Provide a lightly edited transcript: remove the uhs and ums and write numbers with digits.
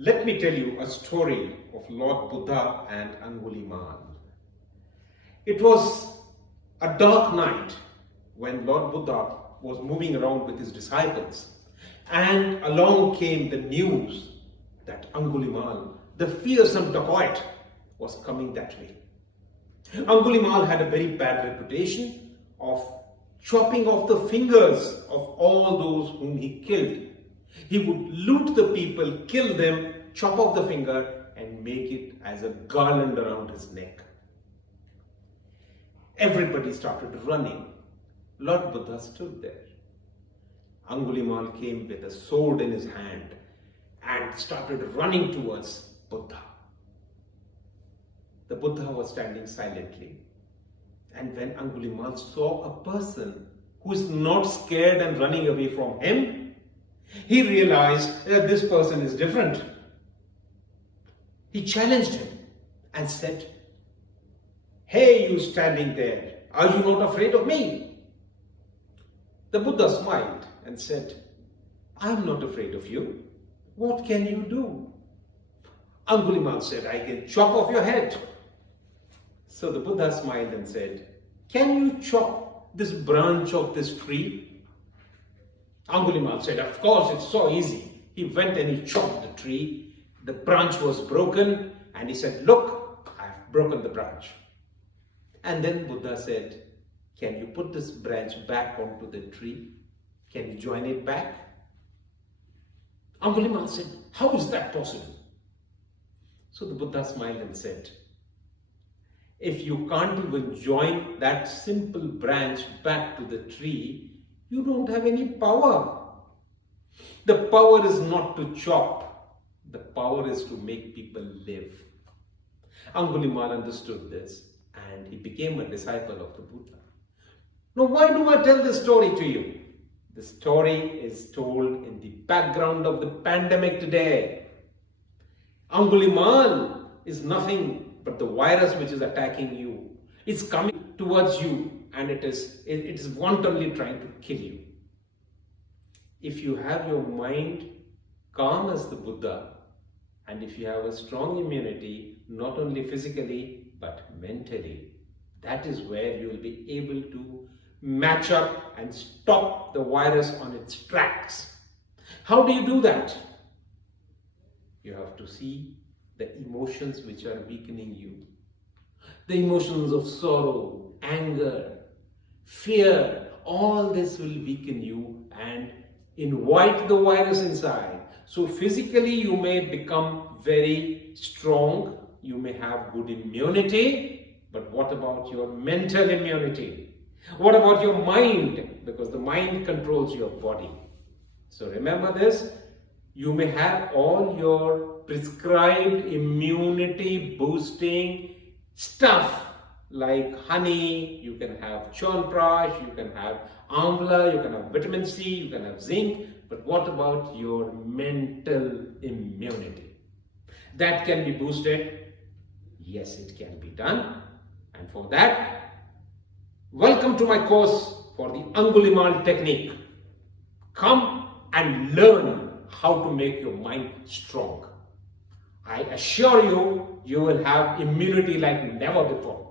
Let me tell you a story of Lord Buddha and Angulimal. It was a dark night when Lord Buddha was moving around with his disciples, and along came the news that Angulimal, the fearsome dacoit, was coming that way. Angulimal had a very bad reputation of chopping off the fingers of all those whom he killed. He would loot the people, kill them, chop off the finger and make it as a garland around his neck. Everybody started running. Lord Buddha stood there. Angulimal came with a sword in his hand and started running towards Buddha. The Buddha was standing silently. And when Angulimal saw a person who is not scared and running away from him, he realized that this person is different. He challenged him and said, "Hey, you standing there, are you not afraid of me?" The Buddha smiled and said, "I am not afraid of you. What can you do?" Angulimal said, "I can chop off your head." So the Buddha smiled and said, "Can you chop this branch of this tree?" Angulimal said, "Of course, it's so easy." He went and he chopped the tree. The branch was broken and he said, "Look, I've broken the branch." And then Buddha said, "Can you put this branch back onto the tree? Can you join it back?" Angulimal said, "How is that possible?" So the Buddha smiled and said, "If you can't even join that simple branch back to the tree, you don't have any power. The power is not to chop. The power is to make people live." Angulimal understood this and he became a disciple of the Buddha. Now, why do I tell this story to you? The story is told in the background of the pandemic today. Angulimal is nothing but the virus which is attacking you. It's coming towards you and it is wantonly trying to kill you. If you have your mind calm as the Buddha, and if you have a strong immunity, not only physically but mentally, that is where you will be able to match up and stop the virus on its tracks. How do you do that? You have to see the emotions which are weakening you. The emotions of sorrow, anger, fear, all this will weaken you and invite the virus inside. So physically you may become very strong, you may have good immunity, but what about your mental immunity? What about your mind? Because the mind controls your body. So remember this, you may have all your prescribed immunity boosting stuff like honey, you can have chyawanprash, you can have amla, you can have vitamin C, you can have zinc, but what about your mental immunity? That can be boosted. Yes, it can be done. And for that, welcome to my course for the Angulimal Technique. Come and learn how to make your mind strong. I assure you, you will have immunity like never before.